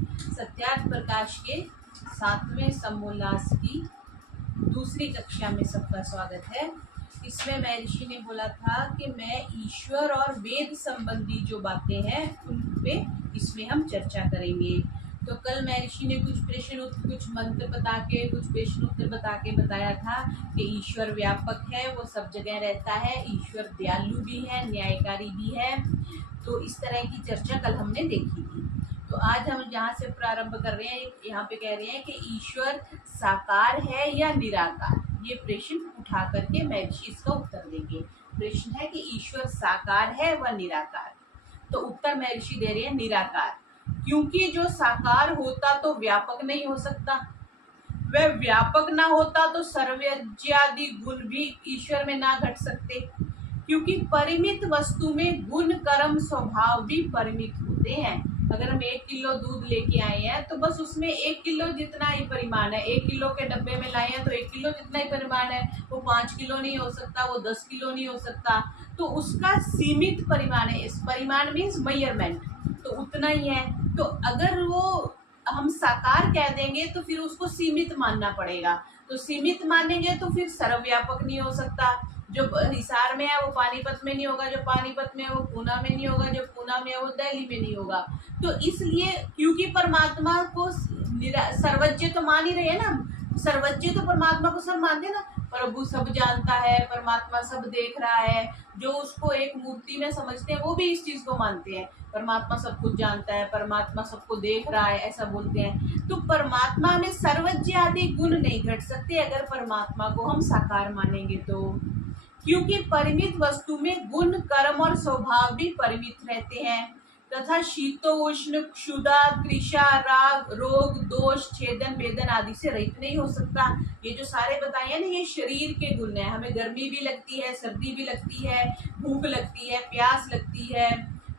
सत्यार्थ प्रकाश के 7वें समोल्लास की दूसरी कक्षा में सबका स्वागत है। इसमें महर्षि ने बोला था कि मैं ईश्वर और वेद संबंधी जो बातें हैं उन पे इसमें हम चर्चा करेंगे। तो कल महर्षि ने कुछ मंत्र बता के, कुछ प्रश्न उत्तर बता के बताया था कि ईश्वर व्यापक है, वो सब जगह रहता है, ईश्वर दयालु भी है, न्यायकारी भी है। तो इस तरह की चर्चा कल हमने देखी थी। तो आज हम यहाँ से प्रारंभ कर रहे हैं। यहाँ पे कह रहे हैं कि ईश्वर साकार है या निराकार। ये प्रश्न उठा करके महर्षि इसका उत्तर देंगे। प्रश्न है कि ईश्वर साकार है व निराकार। तो उत्तर महर्षि दे रहे हैं निराकार, क्योंकि जो साकार होता तो व्यापक नहीं हो सकता, वह व्यापक ना होता तो सर्वज्ञादि गुण भी ईश्वर में ना घट सकते, क्योंकि परिमित वस्तु में गुण कर्म स्वभाव भी परिमित होते हैं। अगर हम 1 किलो दूध लेके आए हैं तो बस उसमें 1 किलो जितना ही परिमाण है। 1 किलो के डब्बे में लाए हैं तो 1 किलो जितना ही परिमाण है। वो 5 किलो नहीं हो सकता, वो 10 किलो नहीं हो सकता। तो उसका सीमित परिमाण है। इस परिमाण मीन्स मेजरमेंट, तो उतना ही है। तो अगर वो हम साकार कह देंगे तो फिर उसको सीमित मानना पड़ेगा। तो सीमित मानेंगे तो फिर सर्वव्यापक नहीं हो सकता। जो हिसार में है वो पानीपत में नहीं होगा, जो पानीपत में है वो पूना में नहीं होगा, जो पूना में है वो दिल्ली में नहीं होगा। तो इसलिए क्योंकि परमात्मा को सर्वज्ञ तो मान ही रहे हैं ना, सर्वज्ञ तो परमात्मा को सब मानते हैं ना। प्रभु सब जानता है, परमात्मा सब देख रहा है। जो उसको एक मूर्ति में समझते हैं वो भी इस चीज को मानते हैं, परमात्मा सब कुछ जानता है, परमात्मा सबको देख रहा है, ऐसा बोलते हैं। तो परमात्मा में सर्वज्ञ आदि गुण नहीं घट सकते अगर परमात्मा को हम साकार मानेंगे तो, क्योंकि परिमित वस्तु में गुण कर्म और स्वभाव भी परिमित रहते हैं तथा शीतोष्ण क्षुधा तृषा राग रोग दोष छेदन वेदन आदि से रहित नहीं हो सकता। ये जो सारे बताए हैं ना, ये शरीर के गुण है। हमें गर्मी भी लगती है, सर्दी भी लगती है, भूख लगती है, प्यास लगती है,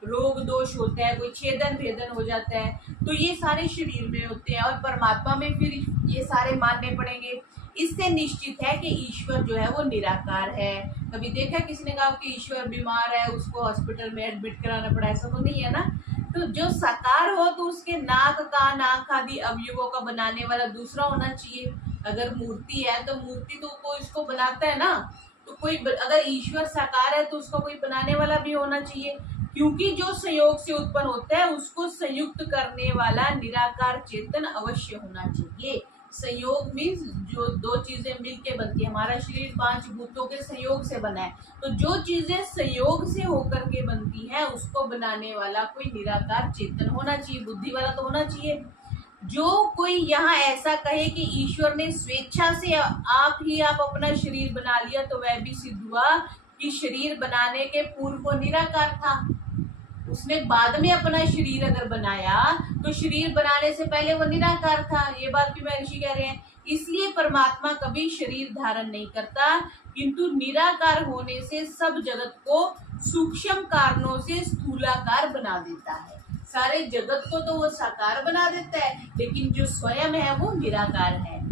रोग दोष होता है, कोई छेदन भेदन हो जाता है, तो ये सारे शरीर में होते हैं। और परमात्मा में फिर ये सारे मानने पड़ेंगे। इससे निश्चित है कि ईश्वर जो है वो निराकार है। कभी देखा किसी ने कहा कि ईश्वर बीमार है, उसको हॉस्पिटल में एडमिट कराना पड़ा, ऐसा तो नहीं है ना। तो जो साकार हो तो उसके नाक कान आंख आदि अवयवों का बनाने वाला दूसरा होना चाहिए। अगर मूर्ति है तो मूर्ति तो कोई इसको बनाता है ना, तो कोई अगर ईश्वर साकार है तो उसको कोई बनाने वाला भी होना चाहिए, क्योंकि जो संयोग से उत्पन्न होता है उसको संयुक्त करने वाला निराकार चेतन अवश्य होना चाहिए। संयोग मीन्स जो दो चीजें मिलके बनती है। हमारा शरीर 5 भूतों के संयोग से बना है, तो जो चीजें संयोग से होकर के बनती हैं उसको बनाने वाला कोई निराकार चेतन होना चाहिए, बुद्धि वाला तो होना चाहिए। जो कोई यहाँ ऐसा कहे कि ईश्वर ने स्वेच्छा से आप अपना शरीर बना लिया, तो वह भी सिद्ध हुआ कि शरीर बनाने के पूर्व वो निराकार था। उसने बाद में अपना शरीर अगर बनाया तो शरीर बनाने से पहले वो निराकार था। ये बात भी महर्षि कह रहे हैं। इसलिए परमात्मा कभी शरीर धारण नहीं करता, किंतु निराकार होने से सब जगत को सूक्ष्म कारणों से स्थूलाकार बना देता है। सारे जगत को तो वो साकार बना देता है, लेकिन जो स्वयं है वो निराकार है।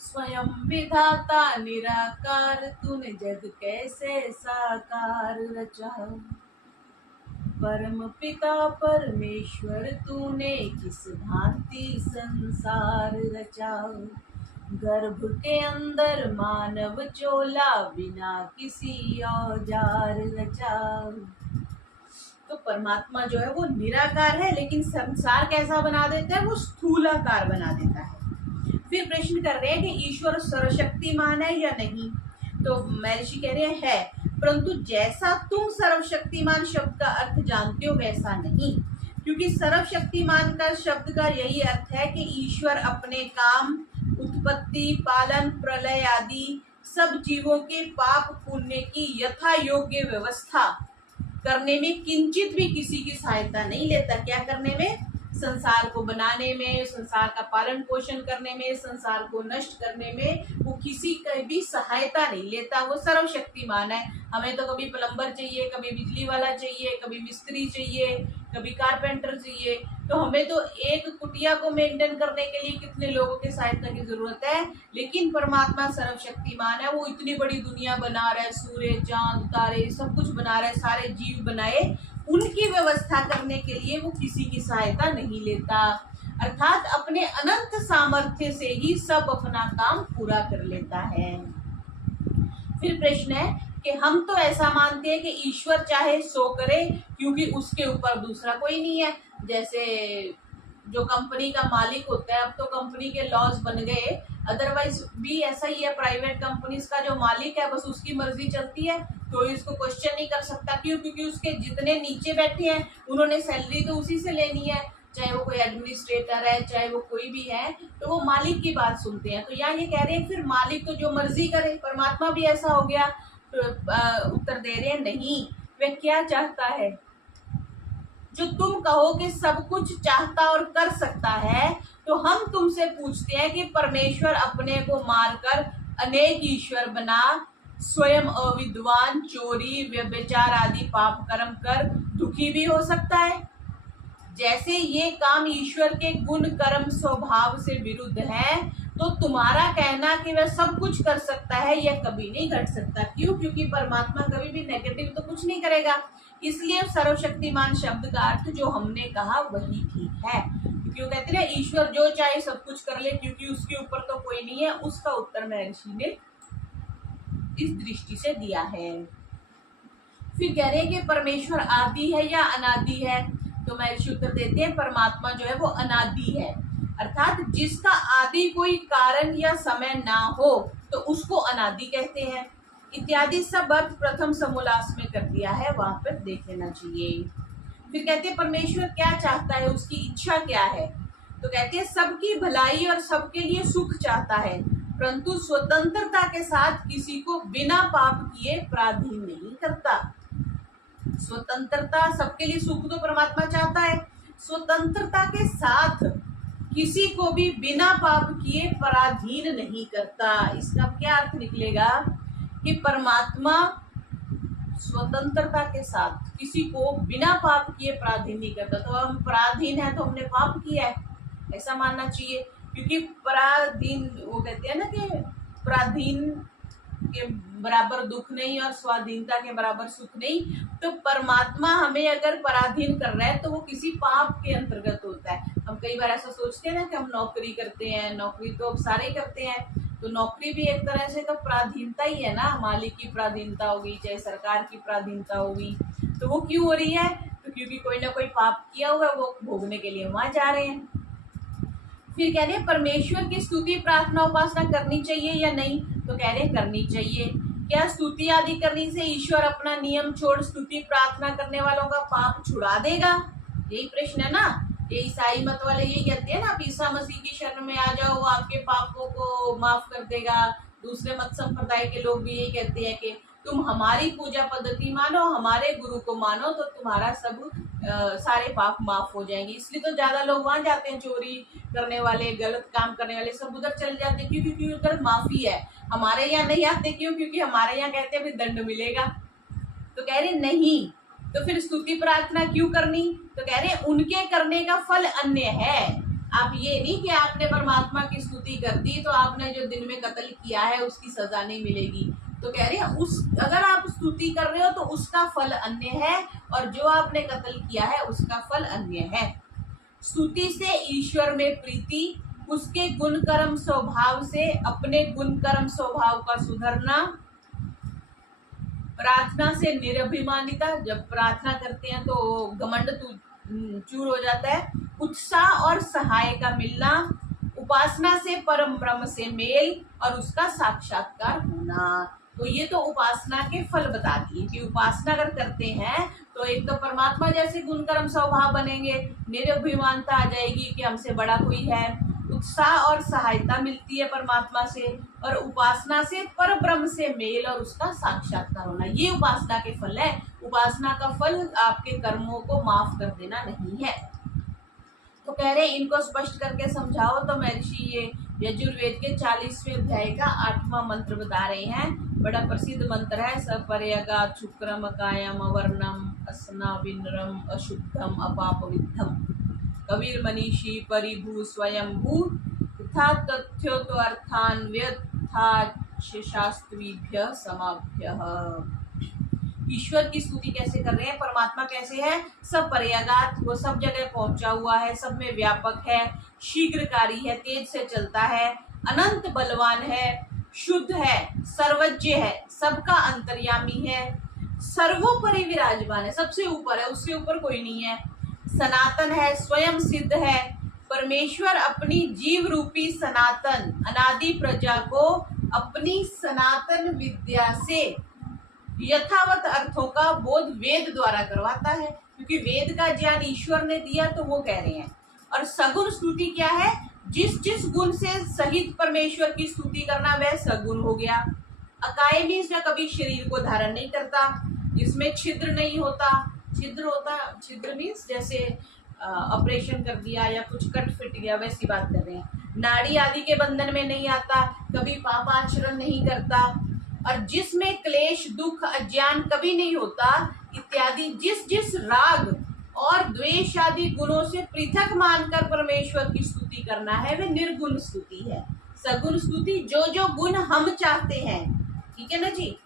स्वयं विधाता निराकार, तूने जग कैसे साकार रचा। परम पिता परमेश्वर, तूने किस भांति संसार रचा। गर्भ के अंदर मानव चोला, बिना किसी औजार रचा। तो परमात्मा जो है वो निराकार है, लेकिन संसार कैसा बना देता है, वो स्थूलाकार बना देता है। फिर प्रश्न कर रहे हैं कि ईश्वर सर्वशक्तिमान है या नहीं। तो महर्षि कह रहे हैं है, परंतु जैसा तुम सर्वशक्तिमान शब्द का अर्थ जानते हो वैसा नहीं, क्योंकि सर्वशक्तिमान का शब्द का यही अर्थ है कि ईश्वर अपने काम, उत्पत्ति, पालन, प्रलय आदि सब जीवों के पाप पुण्य की यथा योग्य व्यवस्था करने में किंचित भी किसी की सहायता नहीं लेता। क्या करने में? संसार को बनाने में, संसार का पालन पोषण करने में, संसार को नष्ट करने में वो किसी की भी सहायता नहीं लेता। वो सर्वशक्तिमान है। हमें तो कभी प्लम्बर चाहिए, कभी बिजली वाला चाहिए, कभी मिस्त्री चाहिए, कभी कारपेंटर चाहिए। तो हमें तो एक कुटिया को मेंटेन करने के लिए कितने लोगों की सहायता की जरूरत है। लेकिन परमात्मा सर्वशक्तिमान है। वो इतनी बड़ी दुनिया बना रहा है, सूर्य चांद तारे सब कुछ बना रहा है, सारे जीव बनाए, उनकी व्यवस्था करने के लिए वो किसी की सहायता नहीं लेता, अर्थात अपने अनंत सामर्थ्य से ही सब अपना काम पूरा कर लेता है। फिर प्रश्न है कि हम तो ऐसा मानते हैं कि ईश्वर चाहे सो करे, क्योंकि उसके ऊपर दूसरा कोई नहीं है। जैसे जो कंपनी का मालिक होता है, अब तो कंपनी के लॉज बन गए, अदरवाइज भी ऐसा ही है, प्राइवेट कंपनीज का जो मालिक है बस उसकी मर्जी चलती है, तो इसको क्वेश्चन नहीं कर सकता। क्यों? क्योंकि उसके जितने नीचे बैठे हैं उन्होंने सैलरी तो उसी से लेनी है, चाहे वो कोई एडमिनिस्ट्रेटर है, चाहे वो कोई भी है, तो वो मालिक की बात सुनते हैं। तो यहाँ ये कह रहे हैं फिर मालिक तो जो मर्जी करे, परमात्मा भी ऐसा हो गया? तो उत्तर दे रहे हैं नहीं, वह क्या चाहता है? जो तुम कहो कि सब कुछ चाहता और कर सकता है, तो हम तुमसे पूछते हैं कि परमेश्वर अपने को मारकर अनेक ईश्वर बना स्वयं अविद्वान, चोरी, व्यभिचार आदि पाप कर्म कर दुखी भी हो सकता है? जैसे ये काम ईश्वर के गुण कर्म स्वभाव से विरुद्ध है, तो तुम्हारा कहना कि वह सब कुछ कर सकता है यह कभी नहीं घट सकता। क्यों? क्योंकि परमात्मा कभी भी नेगेटिव तो कुछ नहीं करेगा। इसलिए सर्वशक्तिमान शब्द का अर्थ जो हमने कहा वही ठीक है। क्यों कहते हैं ईश्वर जो चाहे सब कुछ कर ले, क्योंकि उसके ऊपर तो कोई नहीं है। उसका उत्तर महर्षि ने इस दृष्टि से दिया है। फिर कह रहे हैं कि परमेश्वर आदि है या अनादि है? तो महर्षि उत्तर देते हैं परमात्मा जो है वो अनादि है, अर्थात जिसका आदि कोई कारण या समय ना हो तो उसको अनादि कहते हैं। इत्यादि सब अर्थ प्रथम समोल्लास में कर दिया है, वहां पर देख लेना चाहिए। फिर कहते हैं परमेश्वर क्या चाहता है, उसकी इच्छा क्या है? तो कहते हैं सबकी भलाई और सबके लिए सुख चाहता है, परंतु स्वतंत्रता के साथ किसी को बिना पाप किए पराधीन नहीं करता। स्वतंत्रता, सबके लिए सुख तो परमात्मा चाहता है, स्वतंत्रता के साथ किसी को भी बिना पाप किए पराधीन नहीं करता। इसका क्या अर्थ निकलेगा कि परमात्मा स्वतंत्रता के साथ किसी को बिना पाप किए पराधीन नहीं करता। तो हम पराधीन है तो हमने पाप किया है, ऐसा मानना चाहिए। क्योंकि पराधीन, वो कहते हैं ना कि पराधीन के बराबर दुख नहीं और स्वाधीनता के बराबर सुख नहीं। तो परमात्मा हमें अगर पराधीन कर रहा है तो वो किसी पाप के अंतर्गत होता है। हम कई बार ऐसा सोचते हैं ना कि हम नौकरी करते हैं, नौकरी तो अब सारे करते हैं, तो नौकरी भी एक तरह से तो पराधीनता ही है ना। मालिक की पराधीनता होगी, चाहे सरकार की पराधीनता होगी। तो वो क्यों हो रही है? तो क्योंकि कोई ना कोई पाप किया हुआ, वो भोगने के लिए वहां जा रहे हैं। फिर कह रहे हैं परमेश्वर की स्तुति प्रार्थना उपासना करनी चाहिए या नहीं? तो कह रहे हैं करनी चाहिए। क्या स्तुति आदि करने से ईश्वर अपना नियम छोड़ स्तुति प्रार्थना करने वालों का पाप छुड़ा देगा? यही प्रश्न है ना। ये ईसाई मत वाले यही कहते हैं ना, आप ईसा मसीह की शरण में आ जाओ, वो आपके पापों को माफ कर देगा। दूसरे मत संप्रदाय के लोग भी यही कहते हैं कि तुम हमारी पूजा पद्धति मानो, हमारे गुरु को मानो, तो तुम्हारा सब सारे पाप माफ हो जाएंगे। इसलिए तो ज्यादा लोग वहां जाते हैं, चोरी करने वाले, गलत काम करने वाले सब उधर चले जाते हैं। क्यों? क्योंकि उधर माफी है। हमारे यहाँ नहीं आते। क्यों? क्योंकि हमारे यहाँ कहते हैं फिर दंड मिलेगा। तो कह रहे नहीं, तो फिर स्तुति प्रार्थना क्यों करनी? तो कह रहे उनके करने का फल अन्य है। आप ये नहीं कि आपने परमात्मा की स्तुति कर दी तो आपने जो दिन में कत्ल किया है उसकी सजा नहीं मिलेगी। तो कह रहे हैं उस अगर आप स्तुति कर रहे हो तो उसका फल अन्य है, और जो आपने कत्ल किया है उसका फल अन्य है। स्तुति से ईश्वर में प्रीति, उसके गुण कर्म स्वभाव से अपने गुण कर्म स्वभाव का सुधरना, प्रार्थना से निरभिमानिता, जब प्रार्थना करते हैं तो घमंड चूर हो जाता है, उत्साह और सहाय का मिलना, उपासना से परम ब्रह्म से मेल और उसका साक्षात्कार होना। तो ये तो उपासना के फल बता दिए कि उपासना अगर करते हैं तो एक तो परमात्मा जैसे गुण कर्म स्वभाव बनेंगे, निरभिमानता आ जाएगी कि हमसे बड़ा कोई है, उत्साह और सहायता मिलती है परमात्मा से, और उपासना से पर ब्रह्म से मेल और उसका साक्षात्कार होना। ये उपासना के फल है। उपासना का फल आपके कर्मों को माफ कर देना नहीं है। तो कह रहे इनको स्पष्ट करके समझाओ। तो महर्षि ये यजुर्वेद के 40वें अध्याय का 8वां मंत्र बता रहे हैं। बड़ा प्रसिद्ध मंत्र है। सपर्यगा शुक्रम कायम अवर्णम असना विनरम अशुद्धम अपापविद्धम कबीर मनीषी परिभू स्वयंभू तथा तथ्यो तो अर्थान व्यथा शास्त्रीभ्य समाभ्य। ईश्वर की स्तुति कैसे कर रहे हैं, परमात्मा कैसे है, सब पर्यागात, वो सब जगह पहुंचा हुआ है, सब में व्यापक है, शीघ्रकारी है, तेज से चलता है, अनंत बलवान है, शुद्ध है, सर्वज्ञ है, सबका अंतर्यामी है, सर्वोपरि विराजमान है, सबसे ऊपर है, उससे ऊपर कोई नहीं है, सनातन है, स्वयं सिद्ध है। परमेश्वर अपनी जीव रूपी सनातन अनादि प्रजा को अपनी सनातन विद्या से यथावत अर्थों का बोध वेद द्वारा करवाता है, क्योंकि वेद का ज्ञान ईश्वर ने दिया, तो वो कह रहे हैं। और सगुण स्तुति क्या है, जिस जिस गुण से सहित परमेश्वर की स्तुति करना वह सगुण हो गया। अकाय मीन्स में कभी शरीर को धारण नहीं करता, जिसमें छिद्र नहीं होता, छिद्र मीन्स जैसे ऑपरेशन कर दिया या कुछ कट फिट गया, वैसी बात कर रहे हैं। नाड़ी आदि के बंधन में नहीं आता, कभी पापाचरण नहीं करता, और जिसमें क्लेश दुख अज्ञान कभी नहीं होता इत्यादि जिस जिस राग और द्वेष आदि गुणों से पृथक मानकर परमेश्वर की स्तुति करना है, वह निर्गुण स्तुति है। सगुण स्तुति जो जो गुण हम चाहते हैं, ठीक है ना जी,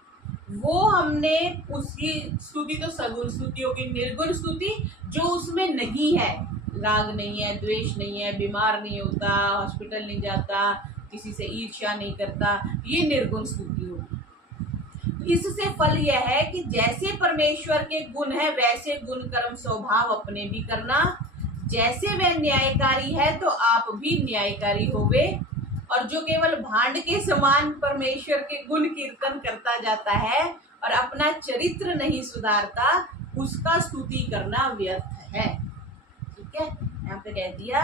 वो हमने उसकी स्तुति तो सगुण स्तुति होगी। निर्गुण स्तुति जो उसमें नहीं है, राग नहीं है, द्वेष नहीं है, बीमार नहीं होता, हॉस्पिटल नहीं जाता, किसी से ईर्ष्या नहीं करता, ये निर्गुण स्तुति होगी। इससे फल यह है कि जैसे परमेश्वर के गुण है वैसे गुण कर्म स्वभाव अपने भी करना, जैसे वह न्यायकारी है तो आप भी न्यायकारी होवे। और जो केवल भांड के समान परमेश्वर के गुण कीर्तन करता जाता है और अपना चरित्र नहीं सुधारता, उसका स्तुति करना व्यर्थ है। ठीक है, यहाँ पे कह दिया,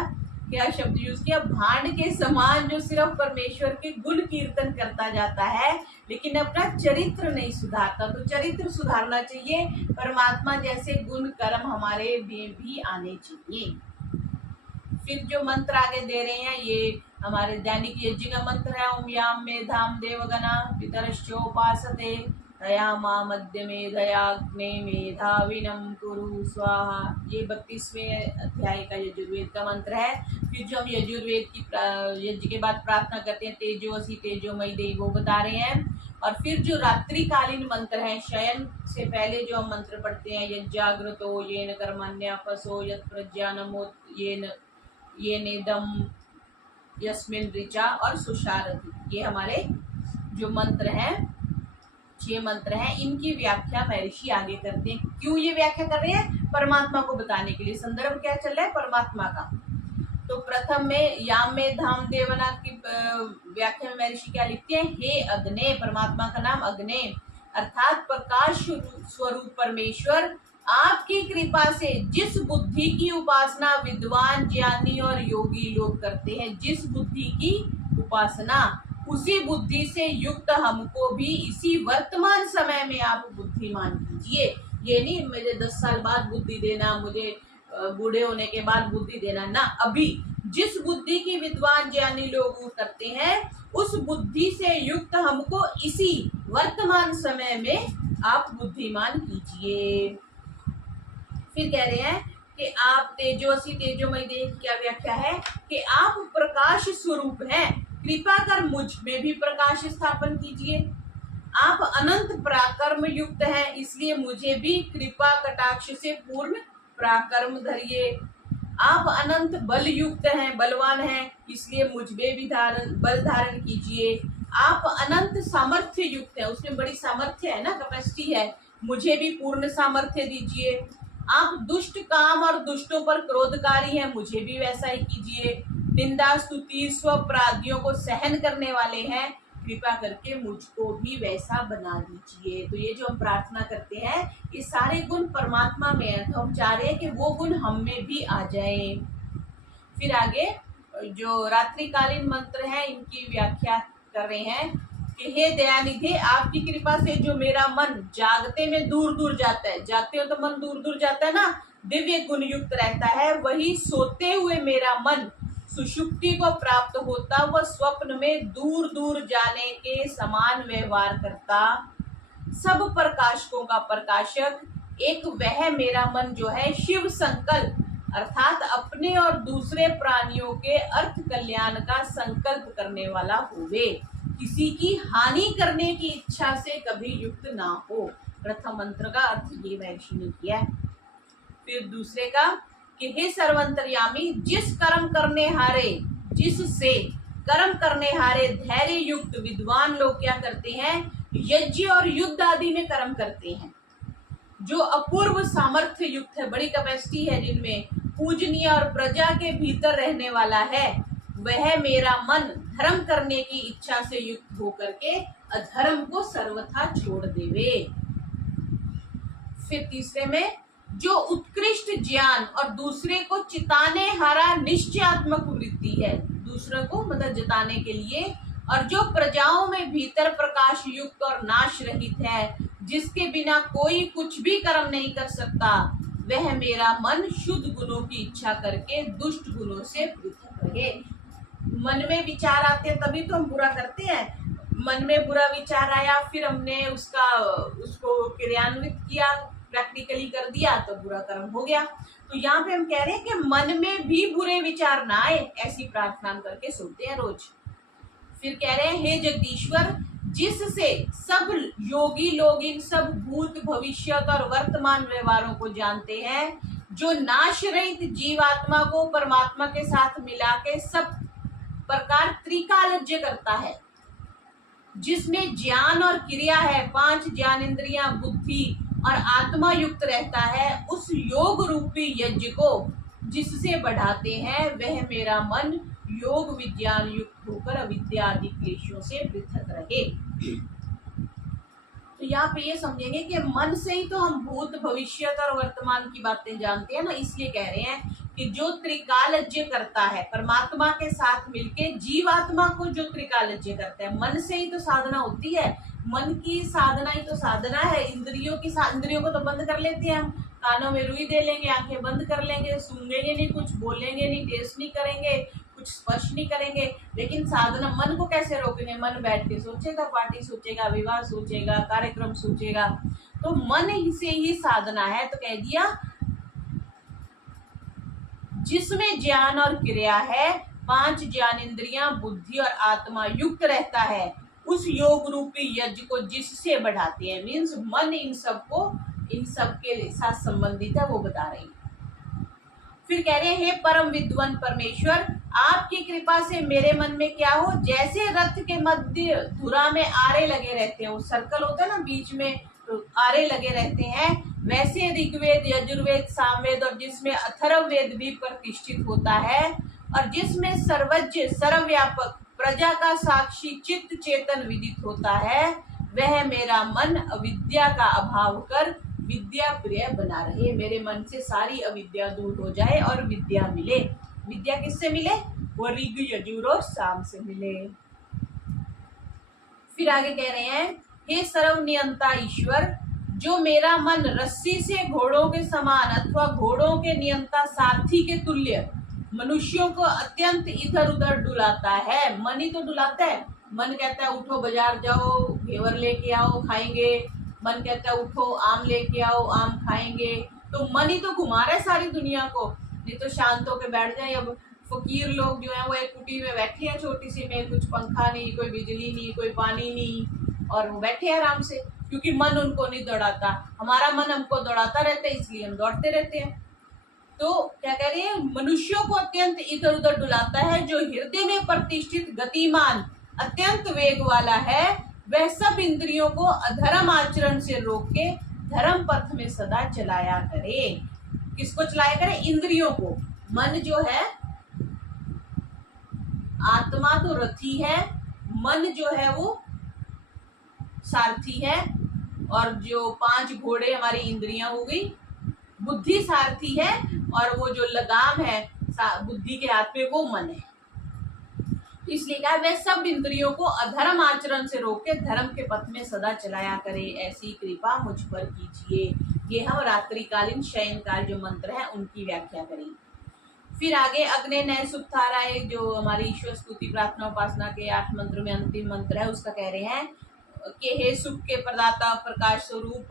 क्या शब्द यूज किया, भांड के समान, जो सिर्फ परमेश्वर के गुण कीर्तन करता जाता है लेकिन अपना चरित्र नहीं सुधारता। तो चरित्र सुधारना चाहिए, परमात्मा जैसे गुण कर्म हमारे में भी आने चाहिए। फिर जो मंत्र आगे दे रहे हैं ये हमारे दैनिक यज्ञ का मंत्र है। ओम याम मेधाम देवगना पितरश्चोपासते दया मां मध्य मेधयाग्ने मेधाविनम कुरु स्वाहा। ये 32वें अध्याय का यजुर्वेद का मंत्र है। फिर जो हम यजुर्वेद की यज्ञ के बाद प्रार्थना करते हैं तेजोसी तेजोमयी देवी, वो बता रहे हैं। और फिर जो रात्रिकालीन मंत्र है, शयन से पहले जो हम मंत्र पढ़ते हैं, यज्ञाग्रतो येन कर्मण्यफसो यत् प्रज्ञानमो ये नेदम यस्मिन ऋचा और सुशारथी, ये हमारे जो मंत्र हैं 6 मंत्र हैं। इनकी व्याख्या महर्षि आगे करते हैं। क्यों ये व्याख्या कर रहे हैं? परमात्मा को बताने के लिए। संदर्भ क्या चल रहा है? परमात्मा का। तो प्रथम में याम में धाम देवना की व्याख्या में महर्षि क्या लिखते हैं? हे अग्ने, परमात्मा का नाम अग्ने अर्थात प्रकाश स्वरूप परमेश्वर, आपकी कृपा से जिस बुद्धि की उपासना विद्वान ज्ञानी और योगी लोग करते हैं, जिस बुद्धि की उपासना, उसी बुद्धि से युक्त हमको भी इसी वर्तमान समय में आप बुद्धिमान कीजिए। ये नहीं मुझे 10 साल बाद बुद्धि देना, मुझे बूढ़े होने के बाद बुद्धि देना, ना, अभी जिस बुद्धि की विद्वान ज्ञानी लोग करते हैं उस बुद्धि से युक्त हमको इसी वर्तमान समय में आप बुद्धिमान कीजिए। फिर कह रहे हैं कि आप तेजोसी तेजोमयी देव, क्या व्याख्या है कि आप प्रकाश स्वरूप हैं, कृपा कर मुझ में भी प्रकाश स्थापन कीजिए। आप अनंत पराक्रम युक्त हैं, इसलिए मुझे भी कृपा कटाक्ष से पूर्ण पराक्रम धरिए। आप अनंत बल युक्त हैं, बलवान हैं, इसलिए मुझ में भी बल धारण कीजिए। आप अनंत सामर्थ्य युक्त हैं, उसमें बड़ी सामर्थ्य है ना, कैपेसिटी है, मुझे भी पूर्ण सामर्थ्य दीजिए। आप दुष्ट काम और दुष्टों पर क्रोधकारी हैं, मुझे भी वैसा ही कीजिए। निंदा स्तुति स्वपराधियों को सहन करने वाले हैं, कृपा करके मुझको भी वैसा बना दीजिए। तो ये जो हम प्रार्थना करते हैं ये सारे गुण परमात्मा में है, तो हम चाह रहे हैं कि वो गुण हम में भी आ जाए। फिर आगे जो रात्रिकालीन मंत्र है इनकी व्याख्या कर रहे हैं कि हे दयानिधि, आपकी कृपा से जो मेरा मन जागते में दूर दूर जाता है, जागते हो तो मन दूर दूर जाता है ना, दिव्य गुण युक्त रहता है, वही सोते हुए मेरा मन सुषुप्ति को प्राप्त होता वह स्वप्न में दूर दूर जाने के समान व्यवहार करता, सब प्रकाशकों का प्रकाशक एक वह मेरा मन जो है शिव संकल्प अर्थात अपने और दूसरे प्राणियों के अर्थ कल्याण का संकल्प करने वाला होवे, किसी की हानि करने की इच्छा से कभी युक्त ना हो। प्रथम मंत्र का अर्थ ये महर्षि ने किया है। फिर दूसरे का कि हे सर्वंतर्यामी, जिस कर्म करने हारे, जिससे कर्म करने हारे धैर्य युक्त विद्वान लोग क्या करते हैं, यज्ञ और युद्ध आदि में कर्म करते हैं। जो अपूर्व सामर्थ्य युक्त है, बड़ी कैपेसिटी है जिनमें, पूजनीय और प्रजा के भीतर रहने वाला है, वह मेरा मन धर्म करने की इच्छा से युक्त होकर के अधर्म को सर्वथा छोड़ देवे। फिर तीसरे में, जो उत्कृष्ट ज्ञान और दूसरे को चिताने हारा निश्चयात्मक वृत्ति है, दूसरे को मतलब जताने के लिए, और जो प्रजाओं में भीतर प्रकाश युक्त और नाश रहित है, जिसके बिना कोई कुछ भी कर्म नहीं कर सकता, वह मेरा मन शुद्ध गुणों की इच्छा करके दुष्ट गुणों से पृथक रहे। मन में विचार आते हैं तभी तो हम बुरा करते हैं। मन में बुरा विचार आया, फिर हमने उसको क्रियान्वित किया, प्रैक्टिकली कर दिया, तो बुरा कर्म हो गया। तो यहाँ पे हम कह रहे हैं कि मन में भी बुरे विचार ना आए, ऐसी प्रार्थना करके सोते हैं रोज। फिर कह रहे हैं, हे जगदीश्वर, जिससे सब योगी लोग इन सब भूत भविष्य और वर्तमान व्यवहारों को जानते हैं, जो नाश रहित जीवात्मा को परमात्मा के साथ मिला के सब प्रकार त्रिकालज्ञ करता है, जिसमें ज्ञान और क्रिया है, 5 ज्ञानेंद्रियां, बुद्धि और आत्मा युक्त रहता है, उस योग रूपी यज्ञ को जिससे बढ़ाते हैं, वह मेरा मन योग विज्ञान युक्त होकर अविद्या आदि क्लेशों से पृथक रहे। तो यहाँ पे ये समझेंगे कि मन से ही तो हम भूत भविष्य और वर्तमान की बातें जानते हैं ना, इसलिए कह रहे हैं कि जो त्रिकालज्ञ करता है, परमात्मा के साथ मिलके जीवात्मा को जो त्रिकालज्ञ करता है, मन से ही तो साधना होती है। मन की साधना ही तो साधना है। इंद्रियों को तो बंद कर लेते हैं हम, कानों में रुई दे लेंगे, आंखें बंद कर लेंगे, सूंघेंगे नहीं, कुछ बोलेंगे नहीं, टेस्ट नहीं करेंगे, कुछ स्पर्श नहीं करेंगे। लेकिन साधना, मन को कैसे रोकेंगे? मन बैठ के सोचेगा, पार्टी सोचेगा, विवाह सोचेगा, कार्यक्रम सोचेगा। तो मन से ही साधना है। तो कह दिया, जिसमें ज्ञान और क्रिया है, 5 ज्ञानेंद्रियां, बुद्धि और आत्मा युक्त रहता है, उस योग रूपी यज्ञ को जिससे बढ़ाते हैं, मीन्स मन इन सब के साथ संबंधित है, वो बता रही है। फिर कह रहे हैं, हे परम विद्वान परमेश्वर, आपकी कृपा से मेरे मन में क्या हो, जैसे रथ के मध्य धुरा में आरे लगे रहते हैं, वो सर्कल होता है ना बीच में, तो आरे लगे रहते हैं, वैसे ऋग्वेद, यजुर्वेद, सामवेद और जिसमें अथर्ववेद भी प्रतिष्ठित होता है, और जिसमें सर्वज्ञ सर्वव्यापक प्रजा का साक्षी चित्त चेतन विदित होता है, वह मेरा मन अविद्या का अभाव कर विद्या प्रिय बना रहे। मेरे मन से सारी अविद्या दूर हो जाए और विद्या मिले। विद्या किससे मिले? वो ऋग, यजुर और साम से मिले। फिर आगे कह रहे हैं, हे सर्वनियंता ईश्वर, जो मेरा मन रस्सी से घोड़ों के समान अथवा घोड़ों के नियंता सारथी के तुल्य मनुष्यों को अत्यंत इधर उधर डुलाता है। मन ही तो डुलाता है। मन कहता है उठो बाजार जाओ, घेवर लेके आओ खाएंगे। मन कहता है उठो आम लेके आओ, आम खाएंगे। तो मन ही तो घुमा रहा है सारी दुनिया को। नहीं तो शांत होकर बैठ जाए। अब फकीर लोग जो है वो एक कुटी में बैठे हैं छोटी सी में, कुछ पंखा नहीं, कोई बिजली नहीं, कोई पानी नहीं, और वो बैठे हैं आराम से, क्योंकि मन उनको नहीं दौड़ाता। हमारा मन हमको दौड़ाता रहता है, इसलिए हम दौड़ते रहते हैं। तो क्या कह रहे हैं, मनुष्यों को अत्यंत इधर उधर डुलाता है। जो हृदय में प्रतिष्ठित गतिमान अत्यंत वेग वाला है, वह सब इंद्रियों को अधर्म आचरण से रोक के धर्म पथ में सदा चलाया करे। किसको चलाया करे? इंद्रियों को। मन जो है, आत्मा तो रथी है, मन जो है वो सारथी है, और जो 5 घोड़े हमारी इंद्रियां हो गई, बुद्धि सारथी है, और वो जो लगाम है बुद्धि के हाथ में, वो मन है। इसलिए कहा, वह सब इंद्रियों को अधर्म आचरण से रोक के धर्म के पथ में सदा चलाया करे, ऐसी कृपा मुझ पर कीजिए। ये हम रात्रिकालीन शयन काल जो मंत्र है उनकी व्याख्या करें। फिर आगे अग्नि नय सुप्तारा, जो हमारी ईश्वर स्तुति प्रार्थना उपासना के 8 मंत्र में अंतिम मंत्र है, उसका कह रहे हैं कि हे सुख के प्रदाता प्रकाश स्वरूप,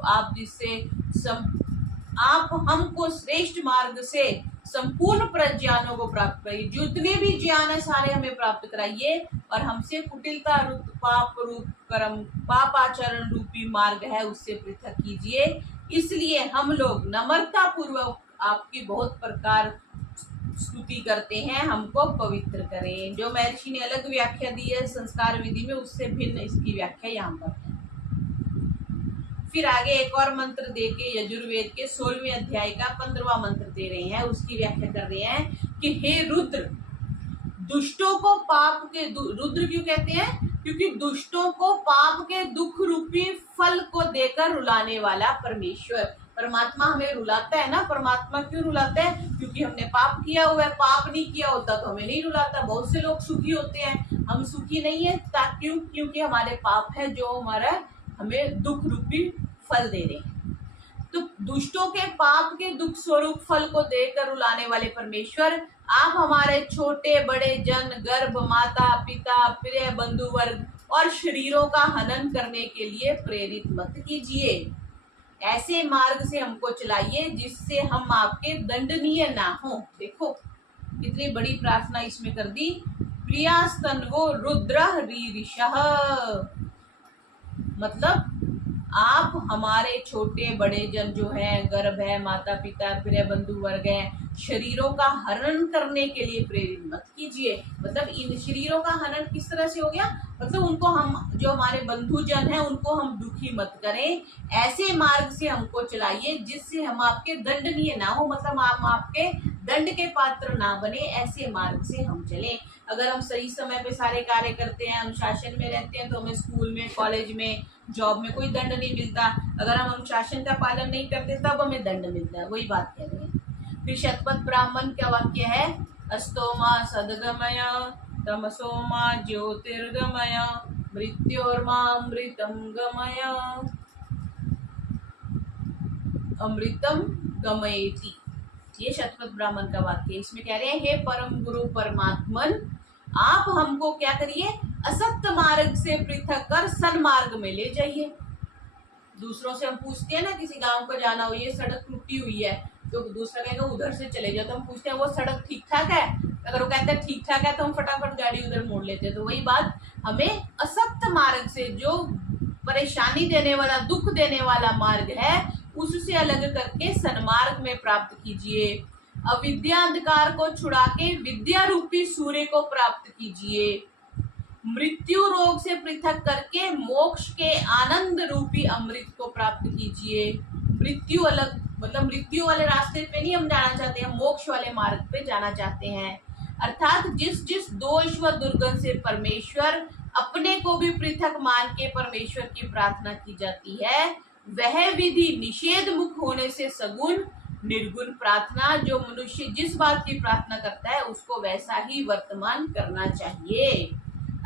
आप हमको श्रेष्ठ मार्ग से संपूर्ण प्रज्ञानों को प्राप्त कराइए, जितने भी ज्ञान है सारे हमें प्राप्त कराइए, और हमसे कुटिलता रूप पाप रूप कर्म पाप आचरण रूपी मार्ग है उससे पृथक कीजिए। इसलिए हम लोग नम्रता पूर्वक आपकी बहुत प्रकार स्तुति करते हैं, हमको पवित्र करें। जो महर्षि ने अलग व्याख्या दी है संस्कार विधि में, उससे भिन्न इसकी व्याख्या यहाँ पर है। फिर आगे एक और मंत्र दे के यजुर्वेद के 16वें अध्याय का 15वां मंत्र दे रहे हैं, उसकी व्याख्या कर रहे हैं कि हे रुद्र, दुष्टों को पाप के रुद्र क्यों कहते हैं? क्योंकि दुष्टों को पाप के दुख रूपी फल को देकर रुलाने वाला परमेश्वर परमात्मा हमें रुलाता है ना। परमात्मा क्यों रुलाता है? क्योंकि हमने पाप किया हुआ है। पाप नहीं किया होता तो हमें नहीं रुलाता। बहुत से लोग सुखी होते हैं, हम सुखी नहीं है। क्योंकि हमारे पाप है जो हमारा हमें दुख रूपी फल दे रहे हैं। तो दुष्टों के पाप के दुख स्वरूप फल को देकर रुलाने वाले परमेश्वर, आप हमारे छोटे बड़े जन, गर्भ, माता पिता, प्रिय बंधु वर्ग और शरीरों का हनन करने के लिए प्रेरित मत कीजिए। ऐसे मार्ग से हमको चलाइए जिससे हम आपके दंडनीय ना हो। देखो कितनी बड़ी प्रार्थना इसमें कर दी। प्रियास्तन्वो रुद्र रीरिषः, मतलब आप हमारे छोटे बड़े जन जो हैं, गर्भ है, माता पिता, प्रिय बंधु वर्ग हैं, शरीरों का हनन करने के लिए प्रेरित मत कीजिए। मतलब इन शरीरों का हनन किस तरह से हो गया? मतलब उनको हम जो हमारे बंधु जन हैं उनको हम दुखी मत करें। ऐसे मार्ग से हमको चलाइए जिससे हम आपके दंडनीय ना हो, मतलब हम आपके दंड के पात्र ना बने। ऐसे मार्ग से हम चलें। अगर हम सही समय पे सारे कार्य करते हैं, अनुशासन में रहते हैं, तो हमें स्कूल में, कॉलेज में, जॉब में कोई दंड नहीं मिलता। अगर हम अनुशासन का पालन नहीं करते तब हमें दंड मिलता है। वही बात कह रहे हैं। फिर शतपथ ब्राह्मण का वाक्य है, अस्तोमा सदगमय तमसोमा ज्योतिर्गमय मृत्योर्मामृतम गमय अमृतम गमयेति। ये शतपथ ब्राह्मण का वाक्य। इसमें कह रहे हैं, हे परम गुरु परमात्मन, आप हमको क्या करिए? असत्य मार्ग से पृथक कर सन्मार्ग में ले जाइए। दूसरों से हम पूछते हैं ना, किसी गांव को जाना हो, ये सड़क टूटी हुई है, तो दूसरा कहेगा उधर से चले जाओ, तो हम पूछते हैं वो सड़क ठीक ठाक है? अगर वो कहते हैं ठीक ठाक है तो हम फटाफट गाड़ी उधर मोड़ लेते हैं। तो वही बात, हमें असत्य मार्ग से, जो परेशानी देने वाला, दुख देने वाला मार्ग है, उससे अलग करके सन्मार्ग में प्राप्त कीजिए। अविद्या अंधकार को छुड़ा के विद्या रूपी सूर्य को प्राप्त कीजिए। मृत्यु रोग से पृथक करके मोक्ष के आनंद रूपी अमृत को प्राप्त कीजिए। मृत्यु अलग, मतलब मृत्यु वाले रास्ते पे नहीं हम जाना चाहते हैं, मोक्ष वाले मार्ग पे जाना चाहते हैं। अर्थात जिस जिस दोष व दुर्गुण से परमेश्वर अपने को भी पृथक मान के परमेश्वर की प्रार्थना की जाती है, वह विधि निषेध मुख होने से सगुण निर्गुण प्रार्थना, जो मनुष्य जिस बात की प्रार्थना करता है उसको वैसा ही वर्तमान करना चाहिए।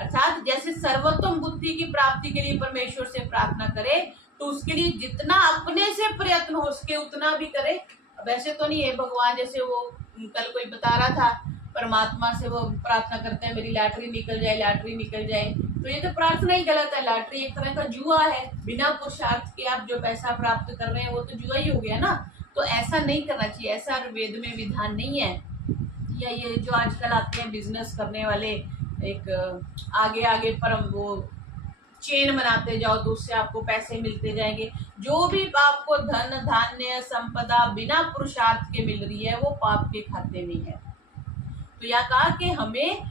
अर्थात जैसे सर्वोत्तम बुद्धि की प्राप्ति के लिए परमेश्वर से प्रार्थना करे, तो उसके लिए जितना अपने से प्रयत्न हो सके उतना भी करे। वैसे तो नहीं है भगवान, जैसे वो कल कोई बता रहा था, परमात्मा से वो प्रार्थना करते हैं मेरी लॉटरी निकल जाए, लॉटरी निकल जाए। तो ये तो प्रार्थना ही गलत है। लॉटरी एक तरह का जुआ है। बिना पुरुषार्थ के आप जो पैसा प्राप्त कर रहे हैं वो तो जुआ ही हो गया ना। तो ऐसा नहीं करना चाहिए, ऐसा वेद में विधान नहीं है। या ये जो आजकल आते हैं बिजनेस करने वाले, एक आगे आगे परम वो चेन बनाते जाओ तो उससे आपको पैसे मिलते जाएंगे। जो भी आपको धन धान्य संपदा बिना पुरुषार्थ के मिल रही है वो पाप के खाते में है। तो यह कहा कि हमें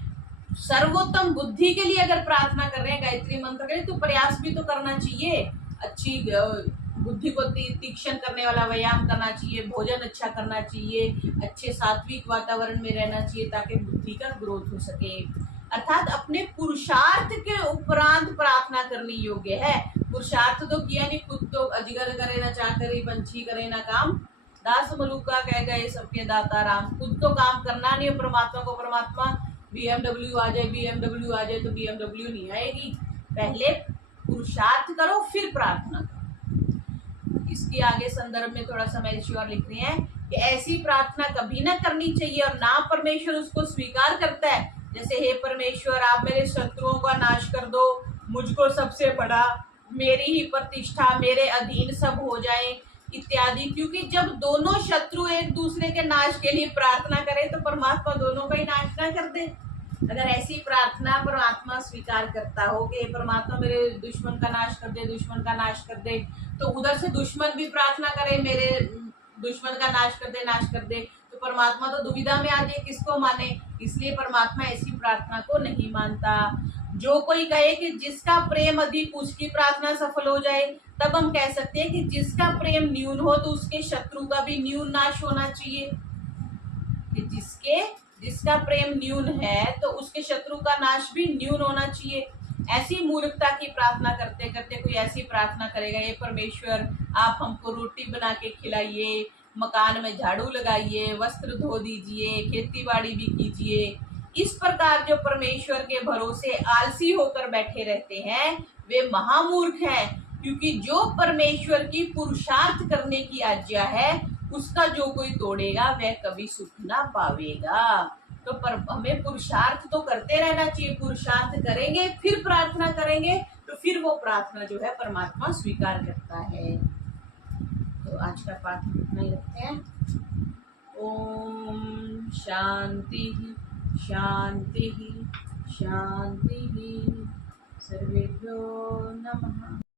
सर्वोत्तम बुद्धि के लिए अगर प्रार्थना कर रहे हैं, गायत्री मंत्र के लिए, तो प्रयास भी तो करना चाहिए। अच्छी बुद्धि को तीक्ष्ण करने वाला व्यायाम करना चाहिए, भोजन अच्छा करना चाहिए, अच्छे सात्विक वातावरण में रहना चाहिए ताकि बुद्धि का ग्रोथ हो सके। अर्थात अपने पुरुषार्थ के उपरांत प्रार्थना करनी योग्य है। पुरुषार्थ तो किया नहीं, खुद तो अजगर करे ना चाकरी, पंछी करे ना काम, दास मलुका कह गए सबके दाता राम। खुद तो काम करना नहीं है परमात्मा को। परमात्मा BMW आ जाए, BMW आ जाए तो BMW नहीं आएगी। पहले पुरुषार्थ करो फिर प्रार्थना करो। इसके आगे संदर्भ में थोड़ा सा महर्षि और लिख रहे हैं कि ऐसी प्रार्थना कभी ना करनी चाहिए और ना परमेश्वर उसको स्वीकार करता है। जैसे हे परमेश्वर आप मेरे शत्रुओं का नाश कर दो, मुझको सबसे बड़ा, मेरी ही प्रतिष्ठा, मेरे अधीन सब हो जाए, इत्यादि। क्योंकि जब दोनों शत्रु एक दूसरे के नाश के लिए प्रार्थना करें तो परमात्मा दोनों का ही नाश ना कर दे। अगर ऐसी प्रार्थना परमात्मा स्वीकार करता हो कि परमात्मा मेरे दुश्मन का नाश कर दे, दुश्मन का नाश कर दे, तो उधर से दुश्मन भी प्रार्थना करे मेरे दुश्मन का नाश कर दे, नाश कर दे, तो परमात्मा तो दुविधा में आ जाए किसको माने। इसलिए परमात्मा ऐसी प्रार्थना को नहीं मानता। जो कोई कहे कि जिसका प्रेम अधिक उसकी प्रार्थना सफल हो जाए, तब हम कह सकते हैं कि जिसका प्रेम न्यून हो तो उसके शत्रु का भी न्यून नाश होना चाहिए। कि जिसका प्रेम न्यून है तो उसके शत्रु का नाश भी न्यून होना चाहिए। ऐसी मूर्खता की प्रार्थना करते करते कोई ऐसी प्रार्थना करेगा, ये परमेश्वर आप हमको रोटी बना के खिलाइए, मकान में झाड़ू लगाइए, वस्त्र धो दीजिए, खेती बाड़ी भी कीजिए। इस प्रकार जो परमेश्वर के भरोसे आलसी होकर बैठे रहते हैं वे महामूर्ख हैं। क्योंकि जो परमेश्वर की पुरुषार्थ करने की आज्ञा है उसका जो कोई तोड़ेगा वह कभी सुख ना पावेगा। तो पर हमें पुरुषार्थ तो करते रहना चाहिए। पुरुषार्थ करेंगे फिर प्रार्थना करेंगे तो फिर वो प्रार्थना जो है परमात्मा स्वीकार करता है। तो आज का पाठ इतना ही रखते हैं। ओम शांति शांति शांति। सर्वेभ्यो नमः।